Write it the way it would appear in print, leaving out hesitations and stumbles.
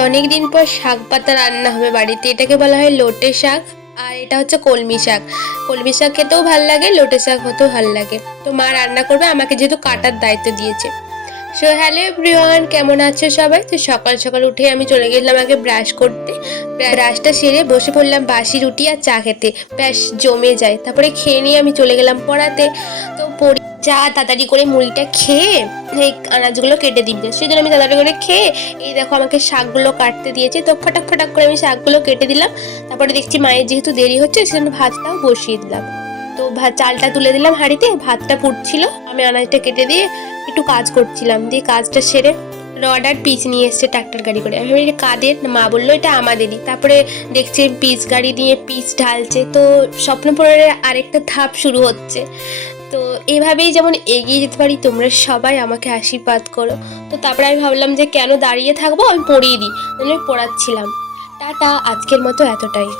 অনেক দিন পর শাক পাতা রান্না হবে বাড়িতে। এটাকে বলা হয় লোটে শাক, আর এটা হচ্ছে কলমি শাক। কলমি শাক খেতেও ভালো লাগে, লোটে শাক হতেও ভালো লাগে। তো মা রান্না করবে, আমাকে যেহেতু কাটার দায়িত্ব দিয়েছে। সো হ্যালো এভরিওয়ান, কেমন আছো সবাই? তো সকাল সকাল উঠে আমি চলে গেলাম আগে ব্রাশ করতে। ব্রাশটা সেরে বসে পড়লাম বাসি রুটি আর চা খেতে। ব্যাস জমে যায়। তারপরে খেয়ে নিয়ে আমি চলে গেলাম পড়াতে। তো পড়ি চা তাড়াতাড়ি করে মুড়িটা খেয়ে এই আনাজগুলো কেটে দিবে, সেই জন্য আমি তাড়াতাড়ি করে খেয়ে এই দেখো আমাকে শাকগুলো কাটতে দিয়েছে। তো ফটাক ফটাক করে আমি শাকগুলো কেটে দিলাম। তারপরে দেখছি মায়ের যেহেতু দেরি হচ্ছে, সেজন্য ভাতটাও বসিয়ে দিলাম। তো চালটা তুলে দিলাম হাঁড়িতে, ভাতটা ফুটছিল, আমি আনাজটা কেটে দিয়ে একটু কাজ করছিলাম। দিয়ে কাজটা সেরে রড আর পিচ নিয়ে এসছে ট্রাক্টর গাড়ি করে। আমি বলি কাদের? মা বললো এটা আমাদেরই। তারপরে দেখছি পিচ গাড়ি দিয়ে পিচ ঢালছে। তো স্বপ্নপুরের আরেকটা ধাপ শুরু হচ্ছে। তো এভাবেই যেমন এগিয়ে যেতে পারি, তোমরা সবাই আমাকে আশীর্বাদ করো। তো তারপরে আমি ভাবলাম যে কেন দাঁড়িয়ে থাকবো, আমি পড়িয়ে দিই। আমি পড়াচ্ছিলাম। টাটা, আজকের মতো এতটাই।